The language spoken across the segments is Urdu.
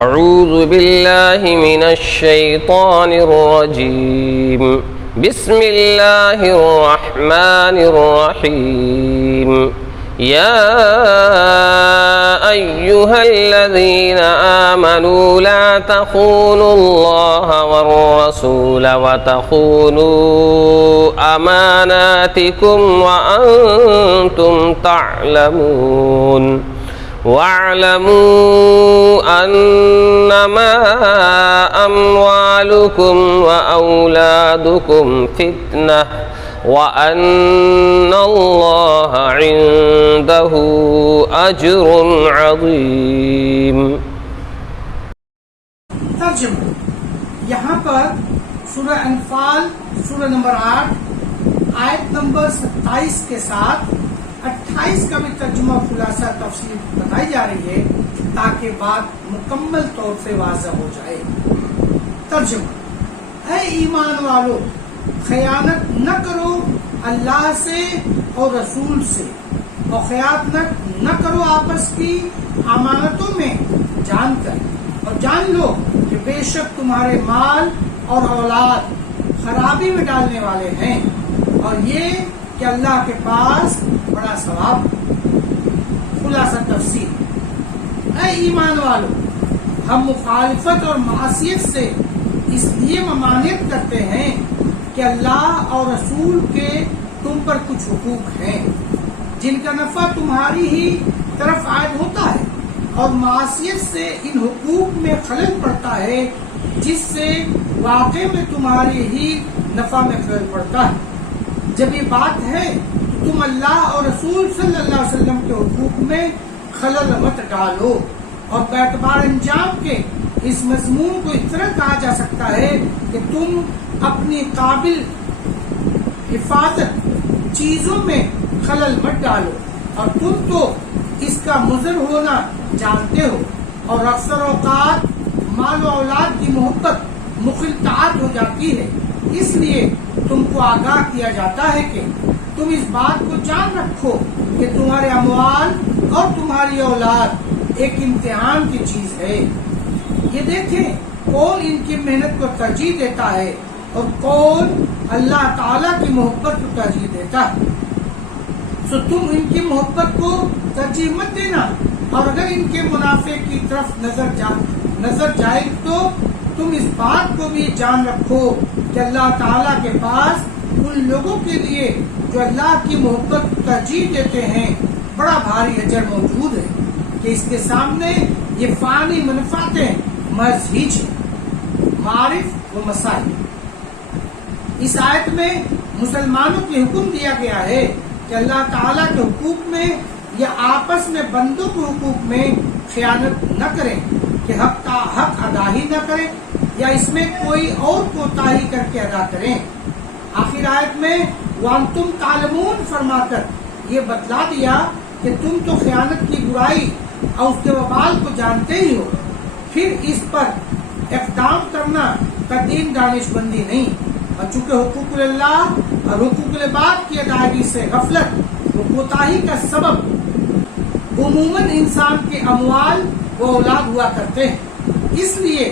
أعوذ بالله من الشيطان الرجيم بسم الله الرحمن الرحيم يا أيها الذين آمنوا لا تخونوا الله والرسول وتخونوا أماناتكم وأنتم تعلمون واعلموا أنما أموالكم وأولادكم فتنة وأن الله عنده أجر عظيم۔ ترجمہ، یہاں پر سورہ انفال سورہ نمبر 8 آیت نمبر 27 کے ساتھ 28 کا بھی ترجمہ خلاصہ تفصیل بتائی جا رہی ہے تاکہ بات مکمل طور سے واضح ہو جائے۔ ترجمہ، اے ایمان والو، خیانت نہ کرو اللہ سے اور رسول سے، اور خیانت نہ کرو آپس کی امانتوں میں جان کر، اور جان لو کہ بے شک تمہارے مال اور اولاد خرابی میں ڈالنے والے ہیں، اور یہ کہ اللہ کے پاس بڑا ثواب۔ خلاصہ تفسیر، اے ایمان والو، ہم مخالفت اور معصیت سے اس لیے ممانعت کرتے ہیں کہ اللہ اور رسول کے تم پر کچھ حقوق ہیں جن کا نفع تمہاری ہی طرف عائد ہوتا ہے، اور معصیت سے ان حقوق میں خلل پڑتا ہے جس سے واقع میں تمہاری ہی نفع میں خلل پڑتا ہے۔ جب یہ بات ہے تو تم اللہ اور رسول صلی اللہ علیہ وسلم کے حقوق میں خلل مت ڈالو، اور باعتبار انجام کے اس مضمون کو اس طرح کہا جا سکتا ہے کہ تم اپنی قابل حفاظت چیزوں میں خلل مت ڈالو، اور تم تو اس کا مضر ہونا جانتے ہو، اور اکثر اوقات مال و اولاد کی محبت مخلطات ہو جاتی ہے، اس لیے تم کو آگاہ کیا جاتا ہے کہ تم اس بات کو جان رکھو کہ تمہارے اموال اور تمہاری اولاد ایک امتحان کی چیز ہے۔ یہ دیکھیں کون ان کی محنت کو ترجیح دیتا ہے اور کون اللہ تعالیٰ کی محبت کو ترجیح دیتا ہے۔ سو تم ان کی محبت کو ترجیح مت دینا، اور اگر ان کے منافع کی طرف نظر جائے تو تم اس بات کو بھی جان رکھو کہ اللہ تعالیٰ کے پاس ان لوگوں کے لیے جو اللہ کی محبت کو ترجیح دیتے ہیں بڑا بھاری اجر موجود ہے، کہ اس کے سامنے یہ فانی منفعتیں محض ہیچ ہیں۔ معارف و مسائل، اس آیت میں مسلمانوں کو حکم دیا گیا ہے کہ اللہ تعالیٰ کے حقوق میں یا آپس میں بندوں کے حقوق میں خیانت نہ کریں، کہ حق ادا ہی نہ کریں یا اس میں کوئی اور کوتاہی کر کے ادا کریں۔ آخر آیت میں وَأَنْتُمْ تَعْلَمُونَ فرما کر یہ بتلا دیا کہ تم تو خیانت کی برائی اور اس کے وبال کو جانتے ہی ہو، پھر اس پر اقدام کرنا قدیم دانش بندی نہیں، اور چونکہ حقوق اللہ اور حقوق العباد کی ادائیگی سے غفلت و کوتاہی کا سبب عموماً انسان کے اموال و اولاد ہوا کرتے ہیں، اس لیے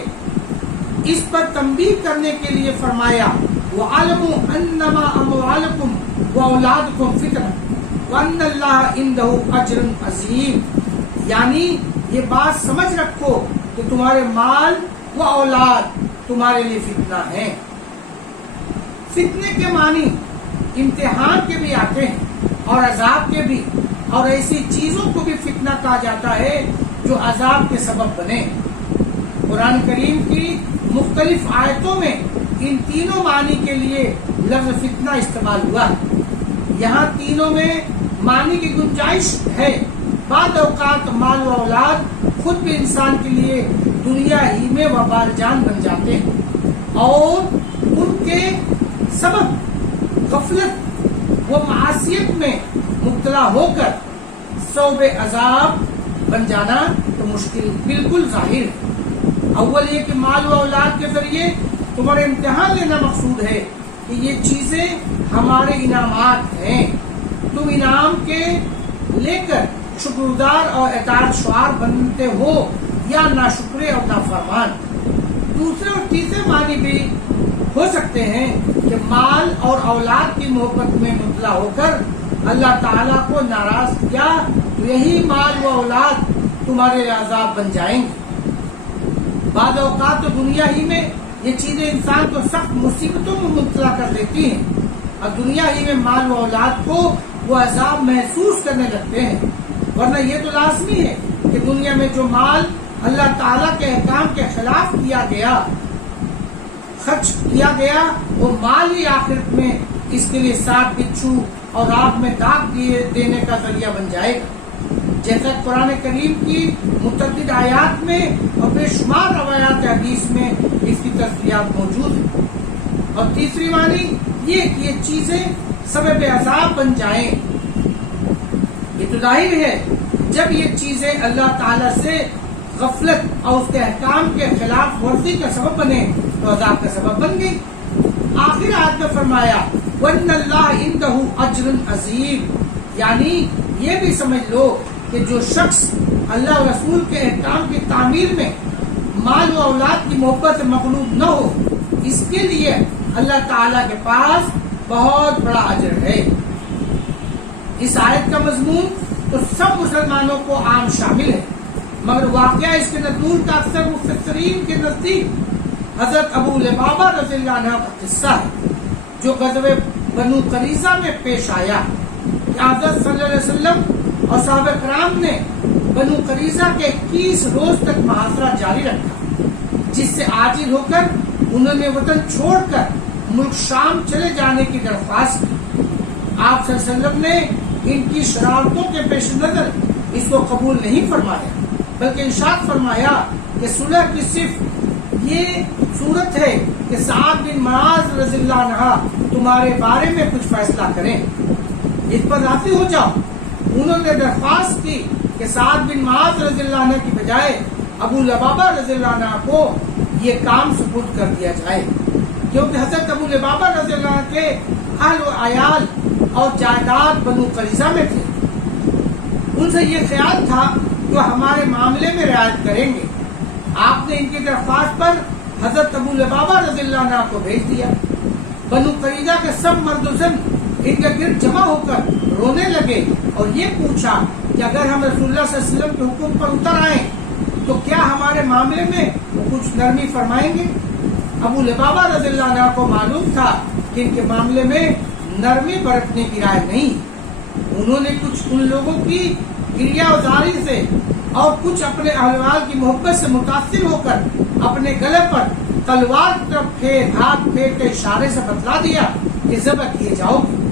اس پر تنبیہ کرنے کے لیے فرمایا وَعَلَمُوا أَنَّمَا أَمْوَالُكُمْ وَأَوْلَادُكُمْ فِتْنَةٌ وَأَنَّ اللَّهَ عِندَهُ أَجْرٌ عَظِيمٌ، یعنی یہ بات سمجھ رکھو کہ تمہارے مال و اولاد تمہارے لیے فتنہ ہیں۔ فتنے کے معنی امتحان کے بھی آتے ہیں اور عذاب کے بھی، اور ایسی چیزوں کو بھی فتنہ کہا جاتا ہے جو عذاب کے سبب بنے۔ قرآن کریم کی مختلف آیتوں میں ان تینوں معنی کے لیے لفظ فتنہ استعمال ہوا ہے۔ یہاں تینوں میں معنی کی گنجائش ہے۔ بعض اوقات مال و اولاد خود بھی انسان کے لیے دنیا ہی میں وبال جان بن جاتے ہیں، اور ان کے سبب غفلت و معصیت میں مبتلا ہو کر صوب عذاب بن جانا تو مشکل بالکل ظاہر ہے۔ اول یہ کہ مال و اولاد کے ذریعے تمہارے امتحان لینا مقصود ہے کہ یہ چیزیں ہمارے انعامات ہیں، تم انعام کے لے کر شکر گزار اور اطاعت شعار بنتے ہو یا ناشکرے اور نافرمان۔ دوسرے اور تیسرے معنی بھی ہو سکتے ہیں کہ مال اور اولاد کی محبت میں مبتلا ہو کر اللہ تعالیٰ کو ناراض کیا تو یہی مال و اولاد تمہارے لیے عذاب بن جائیں گے۔ بعض اوقات تو دنیا ہی میں یہ چیزیں انسان کو سخت مصیبتوں میں مبتلا کر دیتی ہیں اور دنیا ہی میں مال و اولاد کو وہ عذاب محسوس کرنے لگتے ہیں، ورنہ یہ تو لازمی ہے کہ دنیا میں جو مال اللہ تعالیٰ کے احکام کے خلاف کیا گیا، خرچ کیا گیا، وہ مال ہی آخرت میں اس کے لیے سات بچھو اور آگ میں داغ دینے کا ذریعہ بن جائے گا، جیسا قرآن کریم کی متعدد آیات میں اور بے شمار روایات حدیث میں اس کی تفصیلات موجود ہیں۔ اور تیسری معنی یہ کہ یہ چیزیں سبب عذاب بن جائیں۔ یہ تو ظاہر ہے جب یہ چیزیں اللہ تعالیٰ سے غفلت اور اس کے احکام کے خلاف ورزی کا سبب بنے تو عذاب کا سبب بن گئی۔ آخر آیت میں فرمایا وَإِنَّ اللَّهَ عِندَهُ أَجْرٌ عَظِيمٌ، یعنی یہ بھی سمجھ لو کہ جو شخص اللہ و رسول کے احکام کی تعمیر میں مال و اولاد کی محبت سے مغلوب نہ ہو، اس کے لیے اللہ تعالیٰ کے پاس بہت بڑا اجر ہے۔ اس آیت کا مضمون تو سب مسلمانوں کو عام شامل ہے، مگر واقعہ اس کے نزول کا اکثر مفسرین کے نزدیک حضرت ابو لبابہ رضی اللہ عنہ کا قصہ ہے، جو غزوہ بنو قریظہ میں پیش آیا کہ حضرت صلی اللہ علیہ وسلم اور صحابہ کرام نے بنو قریظہ کے 21 روز تک محاصرہ جاری رکھا، جس سے عاجز ہو کر انہوں نے وطن چھوڑ کر ملک شام چلے جانے کی درخواست کی۔ آپ صلی اللہ علیہ وسلم نے ان کی شرارتوں کے پیش نظر اس کو قبول نہیں فرمایا، بلکہ ارشاد فرمایا کہ صلح کی صرف یہ صورت ہے کہ سعد بن معاذ رضی اللہ عنہ تمہارے بارے میں کچھ فیصلہ کریں، اس پر راضی ہو جاؤ۔ انہوں نے درخواست کی کہ سعد بن معاذ رضی اللہ عنہ کی بجائے ابو لبابہ رضی اللہ عنہ کو یہ کام سپرد کر دیا جائے، کیونکہ حضرت ابو لبابہ رضی اللہ عنہ کے اہل و عیال اور جائیداد بنو قریظہ میں تھے۔ ان سے یہ خیال تھا کہ وہ ہمارے معاملے میں رعایت کریں گے۔ آپ نے ان کی درخواست پر حضرت ابو لبابہ رضی اللہ عنہ کو بھیج دیا۔ بنو قریظہ کے سب مرد و زن ان کے گرد جمع ہو کر رونے لگے اور یہ پوچھا کہ اگر ہم رسول اللہ صلی اللہ علیہ وسلم کے حکم پر اتر آئیں تو کیا ہمارے معاملے میں وہ کچھ نرمی فرمائیں گے؟ ابو لبابہ رضی اللہ عنہ کو معلوم تھا کہ ان کے معاملے میں نرمی برتنے کی رائے نہیں۔ انہوں نے کچھ ان لوگوں کی گریہ ازاری سے اور کچھ اپنے اہلوال کی محبت سے متاثر ہو کر اپنے گلے پر تلوار کی طرف ہاتھ پھیر کے اشارے سے بتلا دیا کہ ذبح کیے جاؤ گے،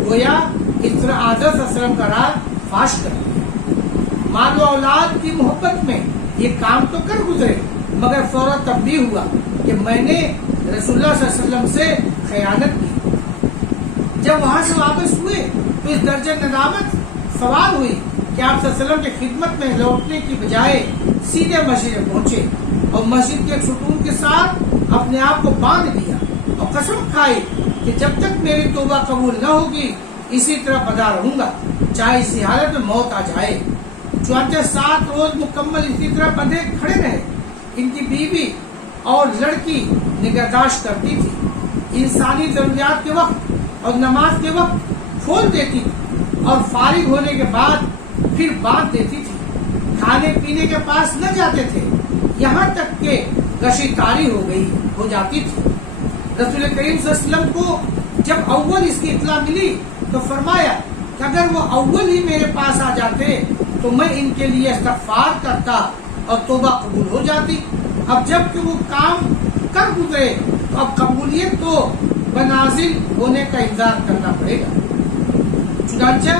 گویا اس طرح حضرت صلی اللہ علیہ وسلم کا راز فاش کر دیا۔ مال و اولاد کی محبت میں یہ کام تو کر گزرے، مگر فوراً تبدیل ہوا کہ میں نے رسول اللہ صلی اللہ علیہ وسلم سے خیانت کی۔ جب وہاں سے واپس ہوئے تو اس درجہ ندامت سوال ہوئی کہ آپ صلی اللہ علیہ وسلم کی خدمت میں لوٹنے کی بجائے سیدھے مسجد میں پہنچے اور مسجد کے ستون کے ساتھ اپنے آپ کو باندھ دیا اور قسم کھائی کہ جب تک میری توبہ قبول نہ ہوگی اسی طرح بدا رہوں گا، چاہے اسی حالت میں موت آ جائے۔ چنانچہ 7 روز مکمل اسی طرح بندھے کھڑے رہے۔ ان کی بیوی اور لڑکی نگہداشت کرتی تھی، انسانی ضروریات کے وقت اور نماز کے وقت کھول دیتی تھی اور فارغ ہونے کے بعد پھر باندھ دیتی تھی۔ کھانے پینے کے پاس نہ جاتے تھے، یہاں تک کہ غشی طاری ہو جاتی تھی۔ رسول کریم صلی اللہ علیہ وسلم کو جب اول اس کی اطلاع ملی تو فرمایا کہ اگر وہ اول ہی میرے پاس آ جاتے تو میں ان کے لیے استغفار کرتا اور توبہ قبول ہو جاتی۔ اب جب کہ وہ کام کر گزرے تو اب قبولیت تو بنازل ہونے کا انتظار کرنا پڑے گا۔ چنانچہ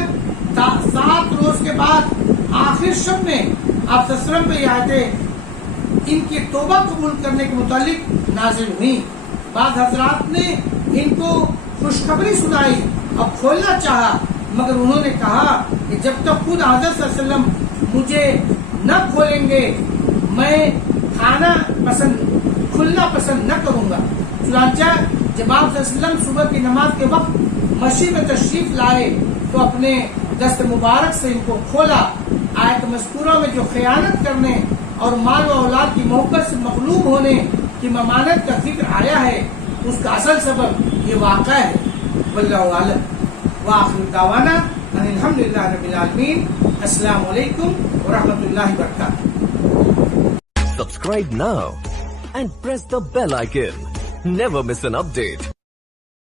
7 روز کے بعد آخر شب میں آپ صلی اللہ علیہ وسلم پہ یہ آیتیں ان کی توبہ قبول کرنے کے متعلق نازل ہوئی۔ بعض حضرات نے ان کو خوشخبری سنائی اور کھولنا چاہا، مگر انہوں نے کہا کہ جب تک خود حضرت صلی اللہ علیہ وسلم مجھے نہ کھولیں گے میں کھلنا پسند نہ کروں گا۔ چنانچہ جب آپ صلی اللہ علیہ وسلم صبح کی نماز کے وقت مسجد میں تشریف لائے تو اپنے دست مبارک سے ان کو کھولا۔ آیت مذکورہ میں جو خیانت کرنے اور مال و اولاد کی محبت سے مغلوب ہونے کی ممانت کا ذکر آیا ہے، اس کا اصل سبب یہ واقعہ ہے۔ واللہ اعلم۔ وآخر دعوانا ان الحمدللہ رب العالمین۔ السلام علیکم ورحمۃ اللہ وبرکاتہ۔ Subscribe now and press the bell icon. Never miss an update.